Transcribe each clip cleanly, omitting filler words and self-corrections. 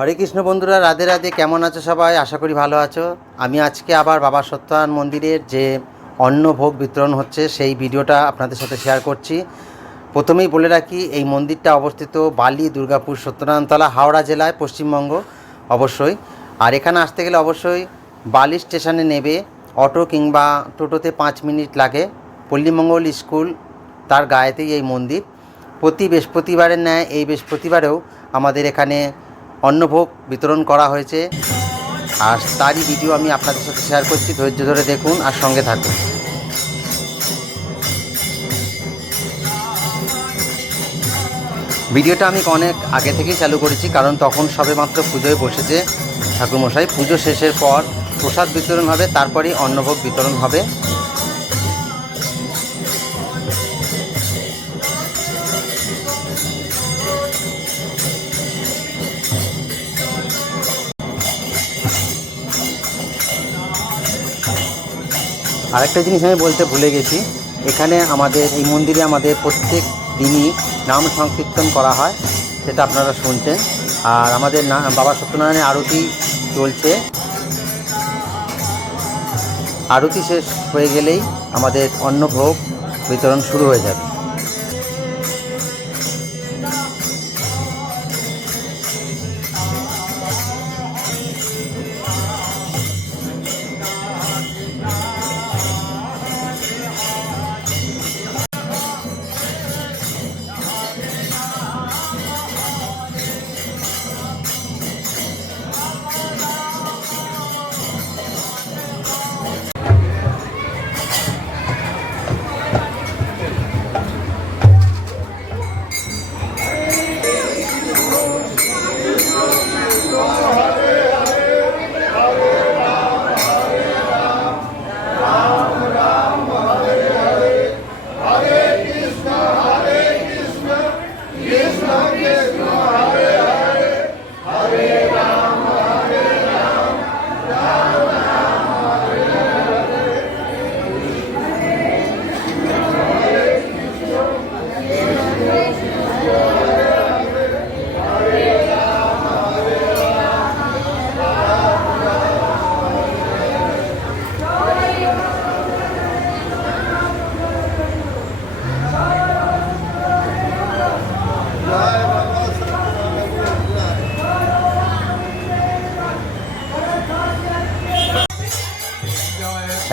হরে কৃষ্ণ বন্ধুরা, রাধে রাধে। কেমন আছো সবাই? আশা করি ভালো আছো। আমি আজকে আবার বাবা সত্যনারায়ণ মন্দিরের যে অন্নভোগ বিতরণ হচ্ছে সেই ভিডিওটা আপনাদের সাথে শেয়ার করছি। প্রথমেই বলে রাখি, এই মন্দিরটা অবস্থিত বালি, দুর্গাপুর, সত্যনারায়ণতলা, হাওড়া জেলায়, পশ্চিমবঙ্গ অবশ্যই। আর এখানে আসতে গেলে অবশ্যই বালি স্টেশনে নেবে অটো কিংবা টোটোতে 5 মিনিট লাগে। পল্লীমঙ্গল স্কুল তার গায়েতেই এই মন্দির। প্রতি বৃহস্পতিবারের ন্যায় এই বৃহস্পতিবারেও আমাদের এখানে অন্নভোগ বিতরণ করা হয়েছে, আর তারই ভিডিও আমি আপনাদের সাথে শেয়ার করছি। ধৈর্য ধরে দেখুন আর সঙ্গে থাকুন। ভিডিওটা আমি অনেক আগে থেকেই চালু করেছি, কারণ তখন সবেমাত্র পুজোয় বসেছে ঠাকুরমশাই। পুজো শেষের পর প্রসাদ বিতরণ হবে, তারপরেই অন্নভোগ বিতরণ হবে। আরেকটা জিনিস আমি বলতে ভুলে গেছি, এখানে আমাদের এই মন্দিরে আমাদের প্রত্যেক দিনই নাম সংকীর্তন করা হয়, সেটা আপনারা শুনছেন। আর আমাদের বাবা সত্যনারায়ণের আরতি চলছে। আরতি শেষ হয়ে গেলেই আমাদের অন্নভোগ বিতরণ শুরু হয়ে যাবে।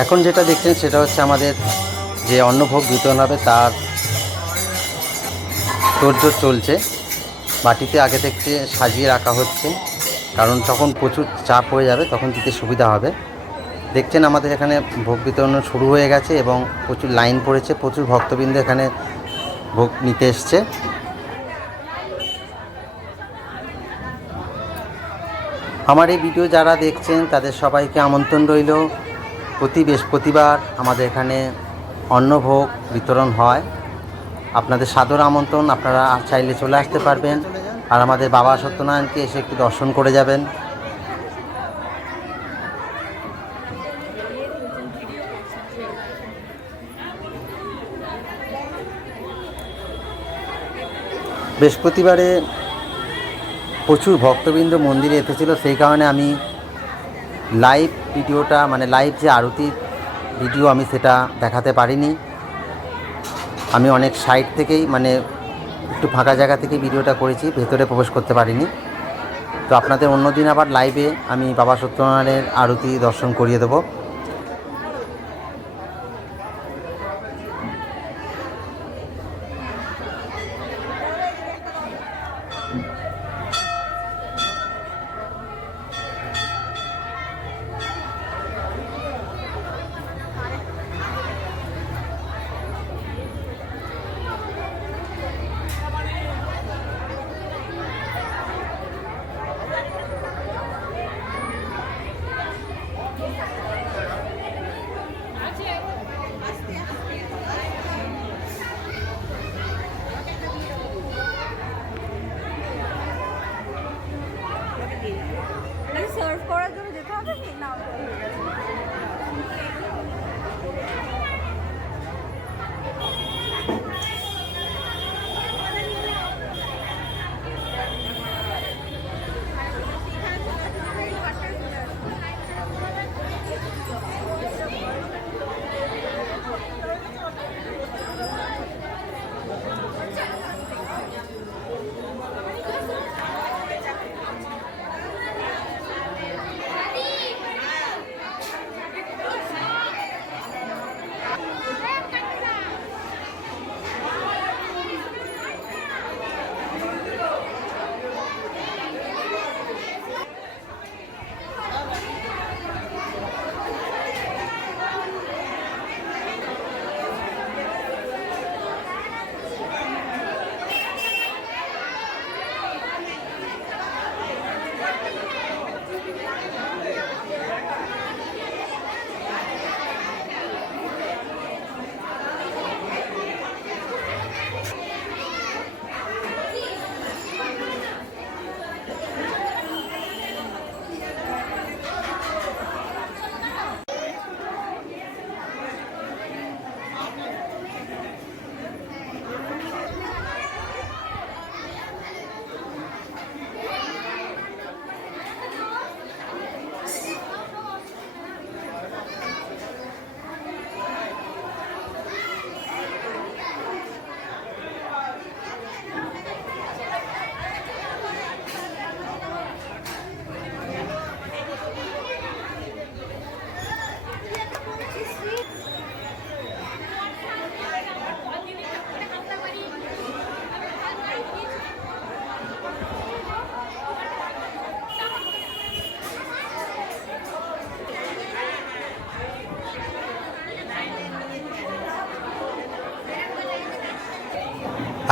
এখন যেটা দেখছেন সেটা হচ্ছে আমাদের যে অন্নভোগ বিতরণ হবে তার তোড়জোড় চলছে। বাটিতে আগে থেকে সাজিয়ে রাখা হচ্ছে, কারণ যখন প্রচুর চাপ হয়ে যাবে তখন দিতে সুবিধা হবে। দেখছেন আমাদের এখানে ভোগ বিতরণ শুরু হয়ে গেছে এবং প্রচুর লাইন পড়েছে, প্রচুর ভক্তবৃন্দ এখানে ভোগ নিতে এসছে। আমার এই ভিডিও যারা দেখছেন তাদের সবাইকে আমন্ত্রণ রইল। প্রতি বৃহস্পতিবার আমাদের এখানে অন্নভোগ বিতরণ হয়। আপনাদের সাদর আমন্ত্রণ, আপনারা চাইলে চলে আসতে পারবেন আর আমাদের বাবা সত্যনারায়ণকে এসে একটু দর্শন করে যাবেন। বৃহস্পতিবারে প্রচুর ভক্তবৃন্দ মন্দিরে এসেছিল, সেই কারণে আমি লাইভ ভিডিওটা, মানে লাইভ যে আরতির ভিডিও, আমি সেটা দেখাতে পারিনি। আমি অনেক সাইড থেকেই, মানে একটু ফাঁকা জায়গা থেকে ভিডিওটা করেছি, ভেতরে প্রবেশ করতে পারিনি। তো আপনাদের অন্যদিন আবার লাইভে আমি বাবা সত্যনারায়ণের আরতি দর্শন করিয়ে দেবো।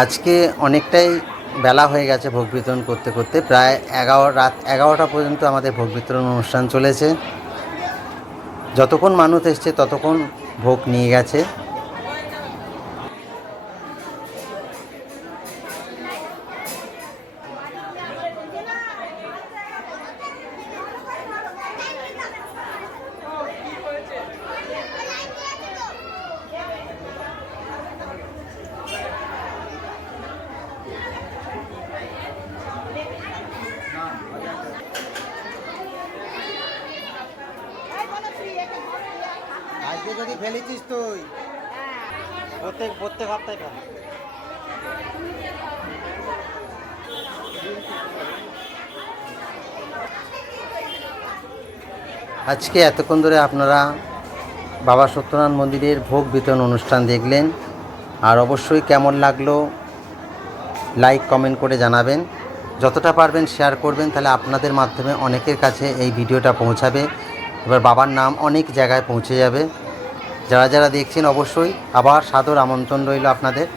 আজকে অনেকটাই বেলা হয়ে গেছে ভোগ বিতরণ করতে করতে, প্রায় রাত 11টা পর্যন্ত আমাদের ভোগ বিতরণ অনুষ্ঠান চলেছে। যতক্ষণ মানুষ এসছে ততক্ষণ ভোগ নিয়ে গেছে। আজকে যদি ফেলেছিস তুই প্রত্যেক সপ্তাহে ফেল। আজকে এতক্ষণ ধরে আপনারা বাবা সত্যনারায়ণ মন্দিরের ভোগ বিতরণ অনুষ্ঠান দেখলেন। আর অবশ্যই কেমন লাগলো লাইক কমেন্ট করে জানাবেন, যতটা পারবেন শেয়ার করবেন, তাহলে আপনাদের মাধ্যমে অনেকের কাছে এই ভিডিওটা পৌঁছাবে। এবার বাবার নাম অনেক জায়গায় পৌঁছে যাবে। যারা যারা দেখছেন অবশ্যই আবার সাদর আমন্ত্রণ রইল আপনাদের।